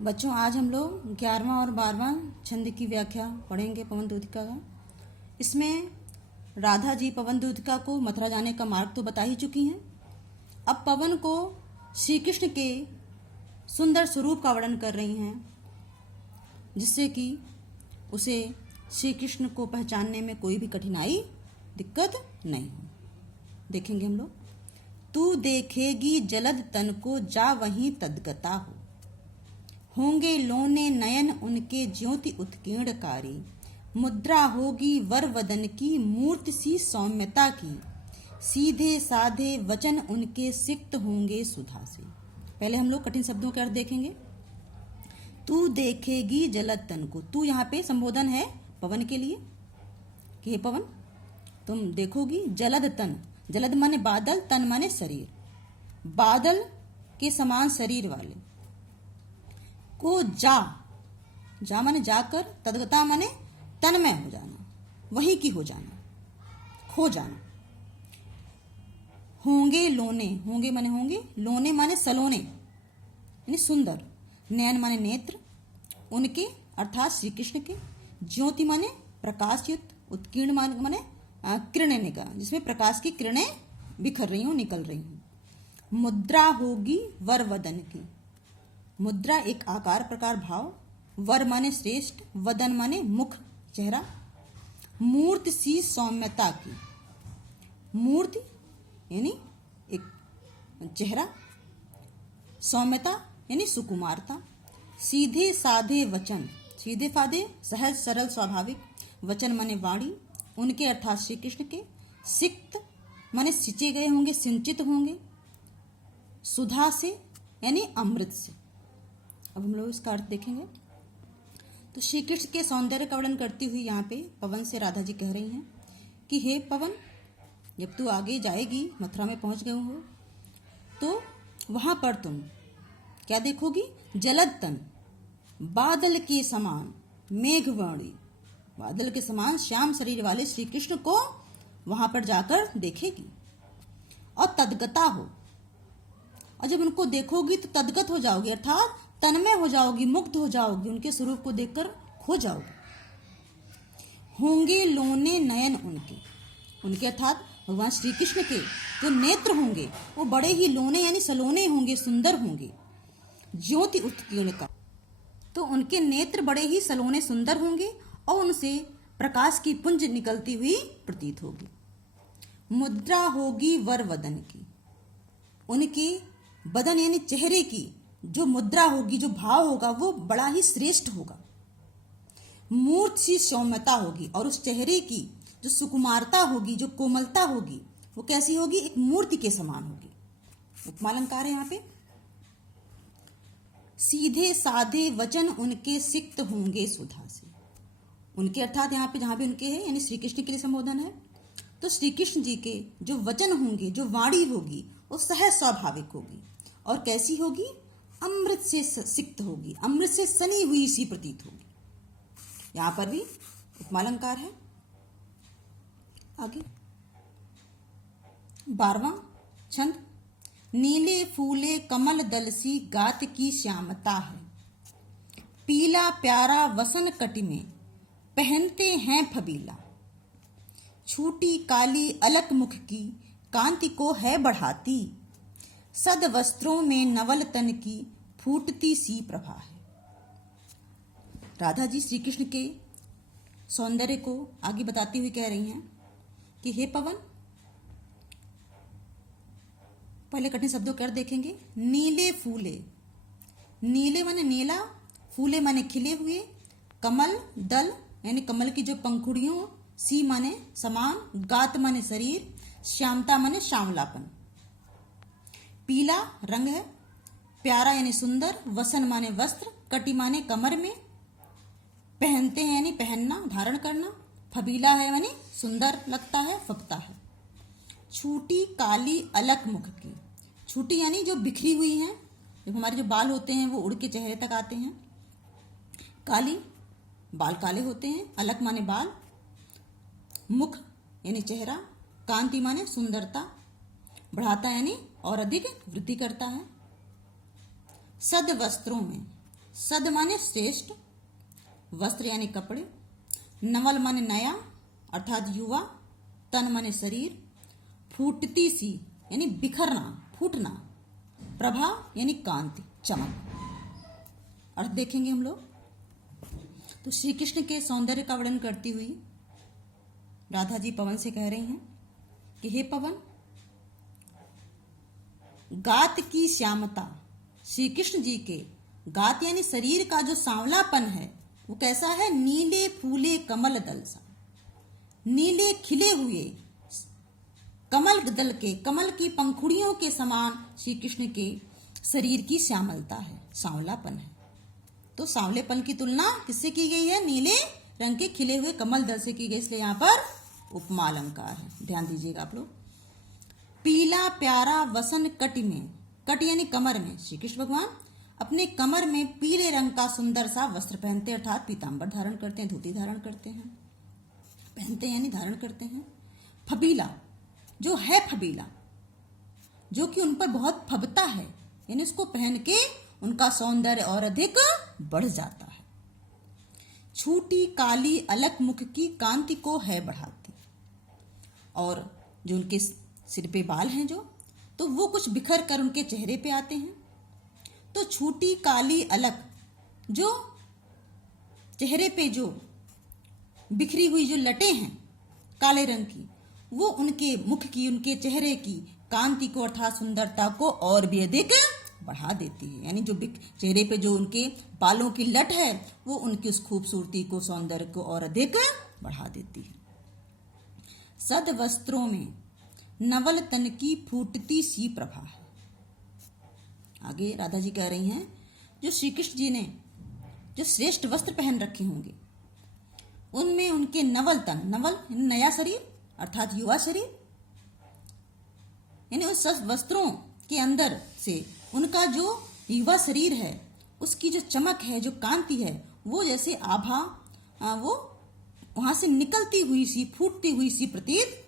बच्चों, आज हम लोग 11वां और 12वां छंद की व्याख्या पढ़ेंगे पवन दूतिका का। इसमें राधा जी पवन दूतिका को मथुरा जाने का मार्ग तो बता ही चुकी हैं। अब पवन को श्री कृष्ण के सुंदर स्वरूप का वर्णन कर रही हैं, जिससे कि उसे श्री कृष्ण को पहचानने में कोई भी कठिनाई दिक्कत नहीं हो। देखेंगे हम लोग। तू देखेगी जलद तन को, जा वहीं तदगता हो। होंगे लोने नयन उनके, ज्योति उत्कीर्णकारी। मुद्रा होगी वर वदन की, मूर्ति सी सौम्यता की। सीधे साधे वचन उनके, सिक्त होंगे सुधा से। पहले हम लोग कठिन शब्दों के अर्थ देखेंगे। तू देखेगी जलद तन को। तू यहाँ पे संबोधन है पवन के लिए कि हे पवन, तुम देखोगी जलद तन। जलद माने बादल, तन माने शरीर। बादल के समान शरीर वाले को जा माने जाकर, तदगता माने तन्मय हो जाना, वही की हो जाना, खो जाना। होंगे लोने, होंगे माने होंगे, लोने माने सलोने यानी सुंदर। नयन माने नेत्र उनके अर्थात श्री कृष्ण के। ज्योति माने प्रकाशयुक्त। उत्कीर्ण माने किरणें निगाह, जिसमें प्रकाश की किरणें बिखर रही हूं, निकल रही हूं। मुद्रा होगी वर वदन की। मुद्रा एक आकार प्रकार भाव। वर माने श्रेष्ठ, वदन माने मुख चेहरा। मूर्ति सी सौम्यता की। मूर्ति यानी एक चेहरा, सौम्यता यानी सुकुमारता। सीधे साधे वचन, सीधे साधे सहज सरल स्वाभाविक। वचन माने वाणी उनके अर्थात श्री कृष्ण के। सिक्त माने सिंचे गए होंगे, सिंचित होंगे। सुधा से यानी अमृत से। अब हम लोग इसका अर्थ देखेंगे। तो श्री कृष्ण के सौंदर्य का वर्णन करती हुई यहाँ पे पवन से राधा जी कह रही हैं कि हे पवन, जब तू आगे जाएगी, मथुरा में पहुंच गए हो, तो वहां पर तुम क्या देखोगी? जलद तन, बादल के समान मेघवर्णी, बादल के समान श्याम शरीर वाले श्री कृष्ण को वहां पर जाकर देखेगी। और तदगता हो, और जब उनको देखोगी तो तदगत हो जाओगी, अर्थात तन्मय हो जाओगी, मुक्त हो जाओगी, उनके स्वरूप को देखकर खो जाओगी। होंगे लोने नयन उनके, उनके अर्थात भगवान श्री कृष्ण के जो नेत्र होंगे वो बड़े ही लोने यानी सलोने होंगे, सुंदर होंगे। ज्योति उत्कीर्ण का, तो उनके नेत्र बड़े ही सलोने सुंदर होंगे और उनसे प्रकाश की पुंज निकलती हुई प्रतीत होगी। मुद्रा होगी वर वदन की, उनके बदन यानी चेहरे की जो मुद्रा होगी, जो भाव होगा, वो बड़ा ही श्रेष्ठ होगा। मूर्ति सी सौम्यता होगी, और उस चेहरे की जो सुकुमारता होगी, जो कोमलता होगी, वो कैसी होगी? एक मूर्ति के समान होगी। उपमालंकार है यहाँ पे। सीधे साधे वचन उनके, सिक्त होंगे सुधा से। उनके अर्थात यहाँ पे जहां भी उनके है यानी श्री कृष्ण के लिए संबोधन है। तो श्री कृष्ण जी के जो वचन होंगे, जो वाणी होगी, वो सहज स्वाभाविक होगी। और कैसी होगी? अमृत से सिक्त होगी, अमृत से सनी हुई सी प्रतीत होगी। यहां पर भी उपमालंकार है। आगे 12वां छंद। नीले फूले कमल दल सी, गात की श्यामता है। पीला प्यारा वसन कटि में, पहनते हैं फबीला। छूटी काली अलक मुख की, कांति को है बढ़ाती। सद वस्त्रों में नवल तन की, फूटती सी प्रभा है। राधा जी श्री कृष्ण के सौंदर्य को आगे बताती हुई कह रही हैं कि हे पवन, पहले कठिन शब्दों के अर्थ देखेंगे। नीले फूले, नीले माने नीला, फूले माने खिले हुए, कमल दल यानी कमल की जो पंखुड़ियों, सी माने समान, गात माने शरीर, श्यामता माने श्यामलापन। पीला रंग है, प्यारा यानी सुंदर, वसन माने वस्त्र, कटि माने कमर में, पहनते हैं यानी पहनना, धारण करना, फबीला है यानी सुंदर लगता है, फबता है। छूटी काली अलक मुख की, छूटी यानी जो बिखरी हुई हैं, जब हमारे जो बाल होते हैं वो उड़ के चेहरे तक आते हैं। काली, बाल काले होते हैं। अलक माने बाल, मुख यानी चेहरा, कांति माने सुंदरता, बढ़ाता यानी और अधिक वृद्धि करता है। सद वस्त्रों में, सद माने श्रेष्ठ, वस्त्र यानी कपड़े, नवल माने नया अर्थात युवा, तन माने शरीर, फूटती सी यानी बिखरना, फूटना, प्रभा यानी कांति, चमक। अर्थ देखेंगे हम लोग। तो श्री कृष्ण के सौंदर्य का वर्णन करती हुई राधा जी पवन से कह रही हैं कि हे पवन, गात की श्यामता, श्री कृष्ण जी के गात यानी शरीर का जो सांवलापन है वो कैसा है, नीले फूले कमल दल सा, नीले खिले हुए कमल दल के, कमल की पंखुड़ियों के समान श्री कृष्ण के शरीर की श्यामलता है, सांवलापन है। तो सांवलेपन की तुलना किससे की गई है, नीले रंग के खिले हुए कमल दल से की गई, इसलिए यहाँ पर उपमा अलंकार है, ध्यान दीजिएगा आप लोग। पीला प्यारा वसन कट में, कट यानी कमर में, श्री कृष्ण भगवान अपने कमर में पीले रंग का सुंदर सा वस्त्र पहनते हैं, अर्थात पीतांबर धारण करते हैं, धोती धारण करते हैं, पहनते हैं यानी धारण करते हैं। फबीला जो है, फबीला जो कि उन पर बहुत फबता है, यानी उसको पहन के उनका सौंदर्य और अधिक बढ़ जाता है। छूटी काली अलक मुख की कांति को है बढ़ाती, और जो उनके सिर पे बाल हैं जो, तो वो कुछ बिखर कर उनके चेहरे पे आते हैं। तो छूटी काली अलक, जो चेहरे पे जो बिखरी हुई जो लटें हैं काले रंग की, वो उनके मुख की, उनके चेहरे की कांति को अर्थात सुंदरता को और भी अधिक बढ़ा देती है। यानी जो चेहरे पे जो उनके बालों की लट है वो उनकी उस खूबसूरती को, सौंदर्य को और अधिक बढ़ा देती है। सद वस्त्रों में नवल तन की फूटती सी प्रभा है। आगे राधा जी कह रही हैं, जो श्री कृष्ण जी ने जो श्रेष्ठ वस्त्र पहन रखे होंगे उनमें उनके नवल तन, नवल नया शरीर अर्थात युवा शरीर, यानी उस वस्त्रों के अंदर से उनका जो युवा शरीर है उसकी जो चमक है, जो कांति है, वो जैसे आभा वो वहां से निकलती हुई सी, फूटती हुई सी प्रतीत